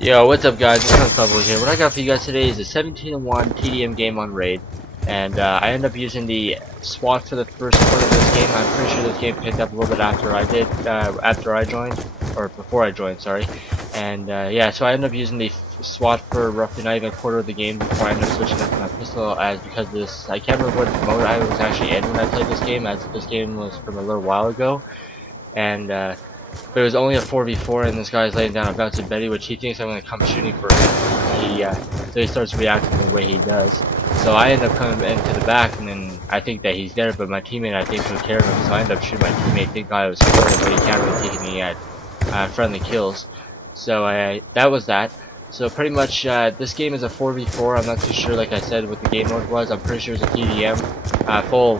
Yo, what's up guys, it's Unstoppable here. What I got for you guys today is a 17-1 TDM game on Raid. And I ended up using the SWAT for the first part of this game. I'm pretty sure this game picked up a little bit after I did, after I joined, or before I joined, sorry. And yeah, so I ended up using the SWAT for roughly not even a quarter of the game before I ended up switching up to my pistol, as because this, I can't remember what mode I was actually in when I played this game, as this game was from a little while ago. And but it was only a 4v4, and this guy's laying down a bouncing Betty, which he thinks I'm going to come shooting for him. So he starts reacting the way he does. So I end up coming into the back, and then I think that he's there, but my teammate I think took care of him. So I end up shooting my teammate. Thank God I was scoring, but he can't really take any friendly kills. So that was that. So pretty much this game is a 4v4. I'm not too sure, like I said, what the game mode was. I'm pretty sure it's a TDM, full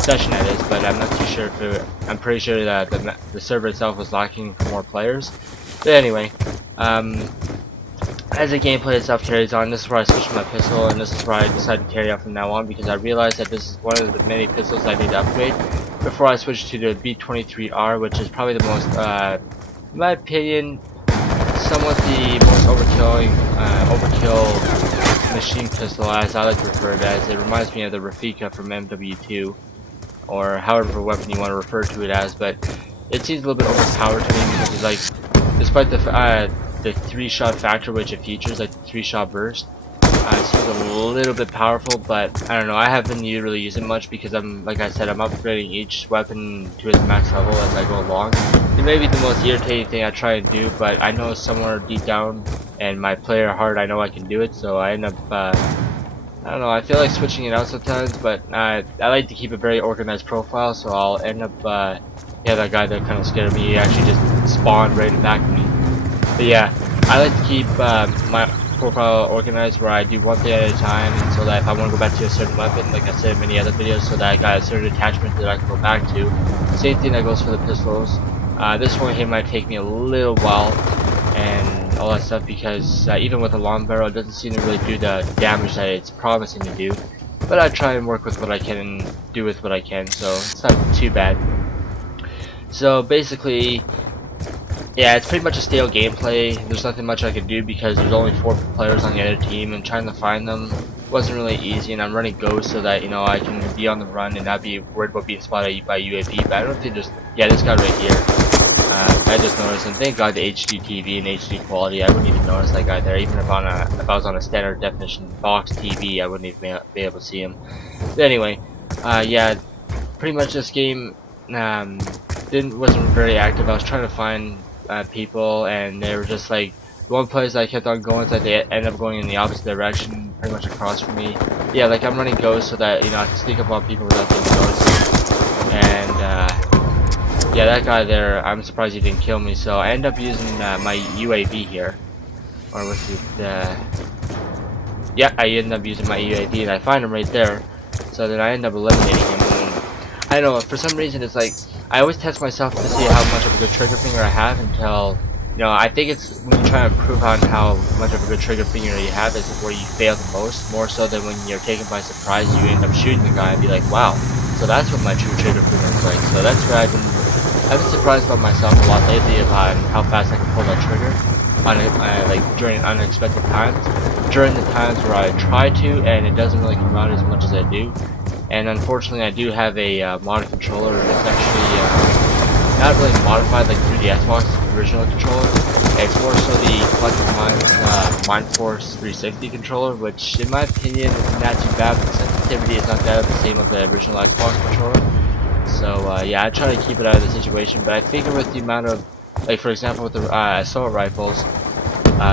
session that is, but I'm not too sure if I'm pretty sure that the server itself was lacking for more players. But anyway, as the gameplay itself carries on, this is where I switched to my pistol, and this is where I decided to carry on from now on, because I realized that this is one of the many pistols I need to upgrade before I switch to the B23R, which is probably the most, in my opinion, somewhat the most overkill machine pistol, as I like to refer to it as. It reminds me of the Rafika from MW2, or however weapon you want to refer to it as, but it seems a little bit overpowered to me, because it's like, despite the 3-shot factor which it features, like the 3-shot burst, it seems a little bit powerful, but I don't know, I haven't really used it much because like I said, I'm upgrading each weapon to its max level as I go along. It may be the most irritating thing I try and do, but I know somewhere deep down in my player heart I know I can do it, so I end up, I don't know, I feel like switching it out sometimes, but I like to keep a very organized profile, so I'll end up, yeah, that guy that kind of scared me, he actually just spawned right in back of me. But yeah, I like to keep my profile organized where I do one thing at a time, and so that if I want to go back to a certain weapon, like I said in many other videos, so that I got a certain attachment that I can go back to. Same thing that goes for the pistols. This one here might take me a little while and all that stuff, because even with a long barrel it doesn't seem to really do the damage that it's promising to do. But I try and work with what I can and do with what I can, so it's not too bad. So basically, yeah, it's pretty much a stale gameplay. There's nothing much I can do because there's only 4 players on the other team, and trying to find them wasn't really easy, and I'm running Ghost so that, you know, I can be on the run and not be worried about being spotted by UAV, but I don't think there's, yeah, this guy right here, I just noticed, and thank God the HD TV and HD quality, I wouldn't even notice that guy there, even if I was on a standard definition box TV, I wouldn't even be able to see him. But anyway, yeah, pretty much this game wasn't very active. I was trying to find people, and they were just like, one place I kept on going, so they ended up going in the opposite direction, pretty much across from me. Yeah, like I'm running Ghost so that, you know, I can sneak up on people without being noticed. And yeah, that guy there, I'm surprised he didn't kill me. So I end up using my UAV here, or was it? Yeah, I end up using my UAV, and I find him right there. So then I end up eliminating him. And I don't know, for some reason it's like, I always test myself to see how much of a good trigger finger I have until, you know, I think it's when you try to improve on how much of a good trigger finger you have is where you fail the most, more so than when you're taken by surprise, you end up shooting the guy and be like, wow, so that's what my true trigger finger is like. So that's where I've been surprised by myself a lot lately about how fast I can pull that trigger on like during unexpected times, during the times where I try to and it doesn't really come out as much as I do. And unfortunately, I do have a mod controller. It's actually not really modified like through the Xbox original controller. It's more so the Collective Minds Mind Force 360 controller, which in my opinion is not too bad, but the sensitivity is not that the same with the original Xbox controller. So yeah, I try to keep it out of the situation, but I figure with the amount of, like for example with the assault rifles,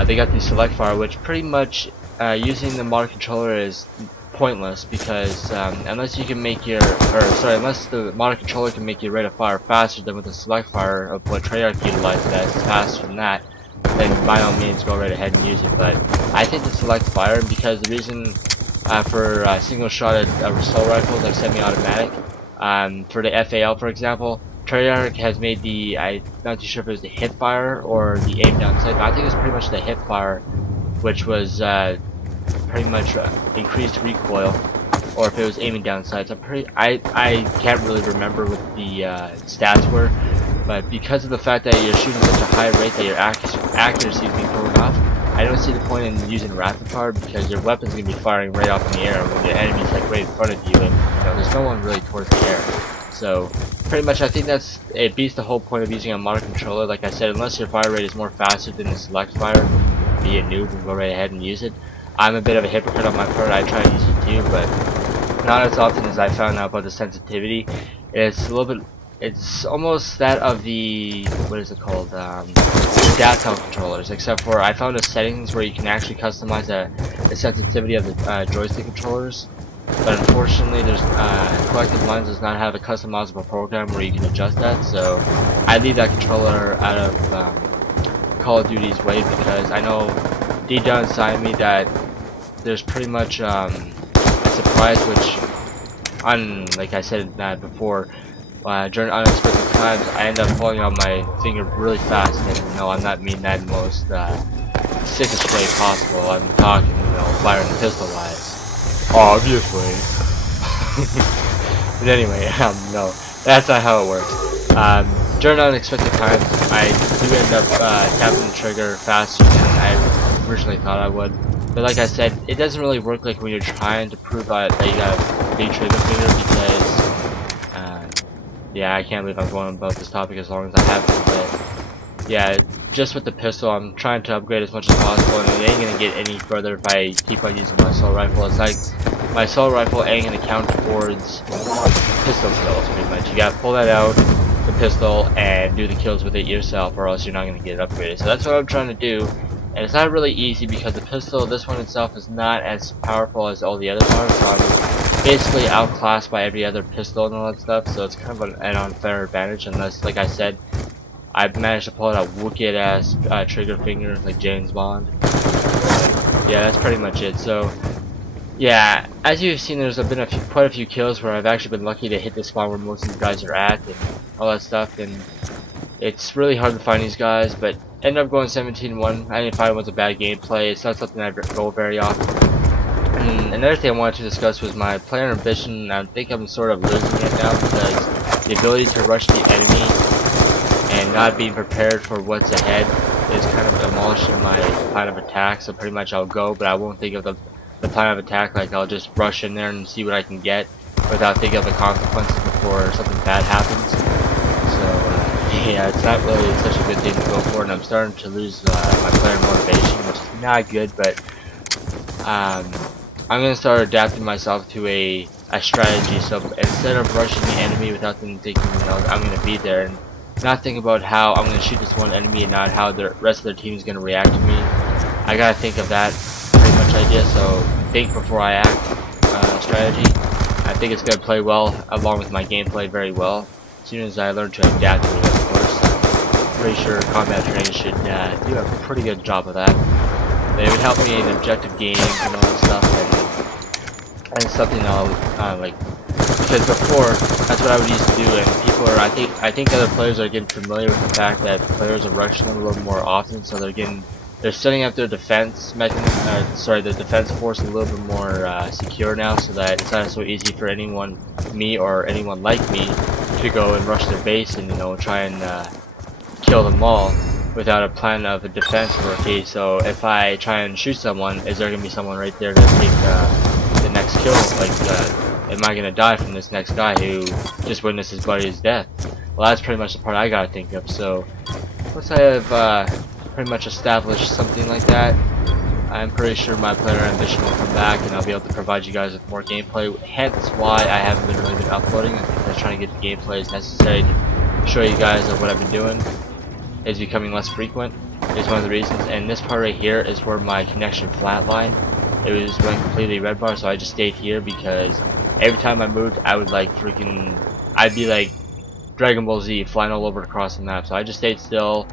they got the select fire, which pretty much using the mod controller is pointless, because unless you can make your, unless the mod controller can make your rate of fire faster than with the select fire of what Treyarch utilizes as faster than that, then by all means go right ahead and use it. But I think the select fire, because the reason for single shot assault rifles like semi-automatic, for the FAL for example, Treyarch has made the, I'm not too sure if it was the hip fire or the aim down sight, but I think it's pretty much the hip fire, which was pretty much increased recoil, or if it was aiming down sights. I can't really remember what the stats were, But because of the fact that you're shooting at such a high rate that your accuracy is being thrown off, I don't see the point in using rapid fire because your weapon's gonna be firing right up in the air when the enemy's like right in front of you, and there's no one really towards the air. So pretty much, I think it beats the whole point of using a modern controller. Like I said, unless your fire rate is more faster than the select fire, be a noob and go right ahead and use it. I'm a bit of a hypocrite on my part. I try to use it too, but not as often as I found out about the sensitivity. It's a little bit. It's almost that of the, what is it called, DATCOM controllers, except for I found a settings where you can actually customize the sensitivity of the joystick controllers. But unfortunately, there's Collective Minds does not have a customizable program where you can adjust that. So I leave that controller out of Call of Duty's way because I know deep down inside me that there's pretty much a surprise, which, like I said before, during unexpected times, I end up pulling out my finger really fast, and no, I'm not meaning that in the most sickest way possible. I'm talking, firing the pistol wise, obviously. But anyway, no, that's not how it works. During unexpected times, I do end up tapping the trigger faster than I originally thought I would. But like I said, it doesn't really work like when you're trying to prove that you got a big trigger finger because. Yeah, I can't believe I'm going about this topic as long as I have been, but yeah, just with the pistol, I'm trying to upgrade as much as possible, and it ain't gonna get any further if I keep on using my assault rifle. It's like, my assault rifle ain't gonna count towards pistol kills, pretty much. You gotta pull that out, the pistol, and do the kills with it yourself, or else you're not gonna get it upgraded. So that's what I'm trying to do, and it's not really easy because the pistol, this one itself, is not as powerful as all the others are, so I'm basically outclassed by every other pistol and all that stuff, so it's kind of an unfair advantage unless, like I said, I've managed to pull out a wicked ass trigger finger like James Bond. Yeah, that's pretty much it. So yeah, as you've seen, there's been quite a few kills where I've actually been lucky to hit the spawn where most of these guys are at and all that stuff, and it's really hard to find these guys, but end up going 17-1. I didn't find it was a bad gameplay. It's not something I go very often. Another thing I wanted to discuss was my player ambition. I think I'm sort of losing it now because the ability to rush the enemy and not being prepared for what's ahead is kind of demolishing my plan of attack. So pretty much I'll go, but I won't think of the plan of attack. Like I'll just rush in there and see what I can get without thinking of the consequences before something bad happens. So yeah, it's not really such a good thing to go for, and I'm starting to lose my player motivation, which is not good, but I'm gonna start adapting myself to a strategy. So instead of rushing the enemy without them thinking, I'm gonna be there, and not think about how I'm gonna shoot this one enemy and not how the rest of their team is gonna react to me. I gotta think of that pretty much idea. So think before I act strategy. I think it's gonna play well along with my gameplay very well. As soon as I learn to adapt to it, of course. Pretty sure combat training should do a pretty good job of that. They would help me in objective games and all that stuff, and something I'll like, because before that's what I would used to do, and people are, I think other players are getting familiar with the fact that players are rushing them a little more often, so they're setting up their defense mechanism, the defense force a little bit more secure now, so that it's not so easy for me or anyone like me, to go and rush their base and try and kill them all without a plan of a defense for okay, so if I try and shoot someone, is there going to be someone right there to take the next kill? Like, am I going to die from this next guy who just witnessed his buddy's death? Well, that's pretty much the part I got to think of. So once I have pretty much established something like that, I'm pretty sure my player ambition will come back, and I'll be able to provide you guys with more gameplay. Hence why I haven't really been uploading. I'm just trying to get the gameplay as necessary to show you guys of what I've been doing. Is becoming less frequent is one of the reasons, and this part right here is where my connection flatlined. It was going completely red bar, so I just stayed here because every time I moved I would like I'd be like Dragon Ball Z flying all over across the map. So I just stayed still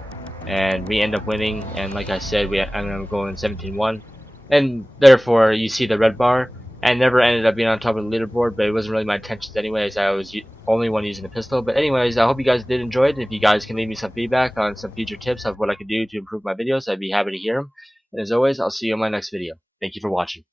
and we end up winning, and like I said, I'm going 17-1, and therefore you see the red bar. And never ended up being on top of the leaderboard, but it wasn't really my intentions anyways. I was only one using the pistol. But anyways, I hope you guys did enjoy it. If you guys can leave me some feedback on some future tips of what I could do to improve my videos, I'd be happy to hear them. And as always, I'll see you in my next video. Thank you for watching.